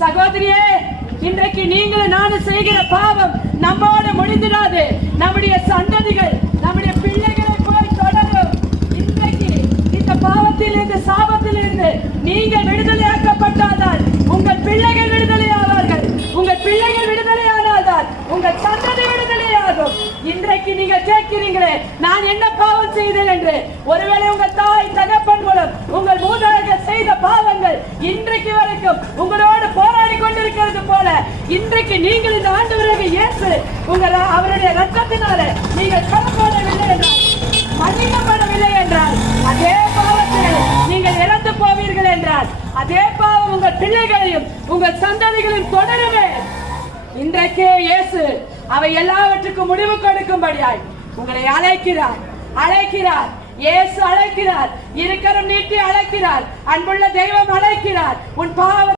சகோதரியே இன்றைக்கு நீங்களும் நானும் செய்கிற பாவம் நம்மோட முடிந்திடாது. நம்முடைய சந்ததிகள் நம்முடைய பிள்ளைகளை போய் தொடரும். இன்றைக்கு இந்த பாவத்திலிருந்து சாபத்திலிருந்து நீங்கள் விடுதலையாக்கப்பட்டால் உங்கள் பிள்ளைகள் விடுதலையாவார்கள். உங்கள் பிள்ளைகள் விடுதலையானால்தான் உங்கள் சந்ததி விடுதலையாகும். இன்றைக்கு நீங்க கேட்கிறீங்களே நான் என்ன பாவம் செய்தேன் என்று. ஒருவேளை உங்கள் தாய் தகப்பன் மூலம் உங்கள் மூதாதையர் செய்த பாவங்கள் இன்றைக்கு வரைக்கும் உங்களோட கொண்டிருக்கிறது போல இன்றைக்கு நீங்கள் இந்த ஆண்டவராக இயேசு உங்கள் அவருடைய ரத்தத்தினால நீங்கள் கடப்படவில்லை என்றால் மன்னிக்கப்படவில்லை என்றால் அதே பாவத்தில் நீங்கள் இறந்து போவீர்கள் என்றால் அதே பாவம் உங்கள் பிள்ளைகளையும் உங்கள் சந்ததிகளையும் தொடருமே. இன்றைக்கே இயேசு அவை எல்லாவற்றுக்கும் முடிவு கொடுக்கும்படியாய் உங்களை அழைக்கிறார் அழைக்கிறார் இயேசு அழைக்கிறார் இருக்கரம் நீட்டி அழைக்கிறார் அன்புள்ள தெய்வம் அழைக்கிறார் உன் பாவம்